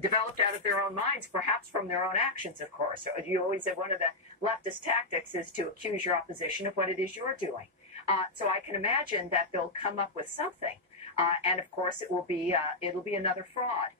developed out of their own minds, perhaps from their own actions, of course. You always have one of the leftist tactics is to accuse your opposition of what it is you're doing. So I can imagine that they'll come up with something. And of course, it'll be another fraud.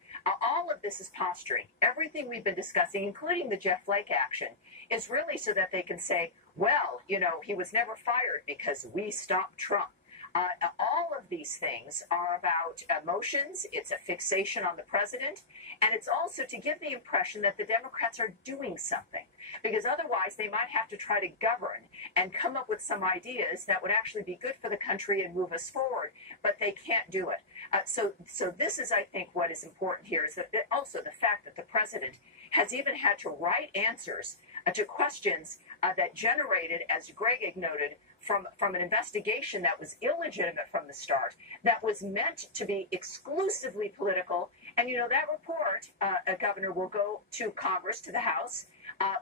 All of this is posturing. Everything we've been discussing, including the Jeff Flake action, is really so that they can say, well, you know, he was never fired because we stopped Trump. All of these things are about emotions. It's a fixation on the president. And it's also to give the impression that the Democrats are doing something. Because otherwise, they might have to try to govern and come up with some ideas that would actually be good for the country and move us forward. But they can't do it. So this is, I think, what is important here is that also the fact that the president has even had to write answers to questions that generated, as Greg noted, from an investigation that was illegitimate from the start, that was meant to be exclusively political. And, you know, that report, Governor, will go to Congress, to the House,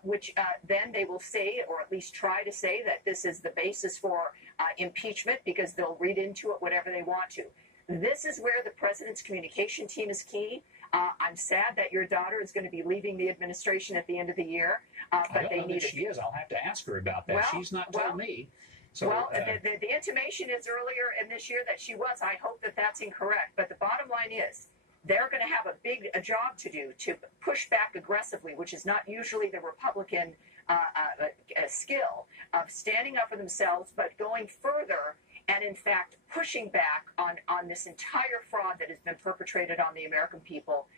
which then they will say, or at least try to say, that this is the basis for impeachment, because they'll read into it whatever they want to. This is where the president's communication team is key. I'm sad that your daughter is going to be leaving the administration at the end of the year. But they need she is. I'll have to ask her about that. Well, she's not told me. So, the intimation is earlier in this year that she was. I hope that that's incorrect. But the bottom line is they're going to have a job to do to push back aggressively, which is not usually the Republican skill of standing up for themselves, but going further and, in fact, pushing back on this entire fraud that has been perpetrated on the American people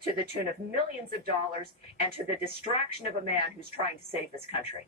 to the tune of millions of dollars and to the distraction of a man who's trying to save this country.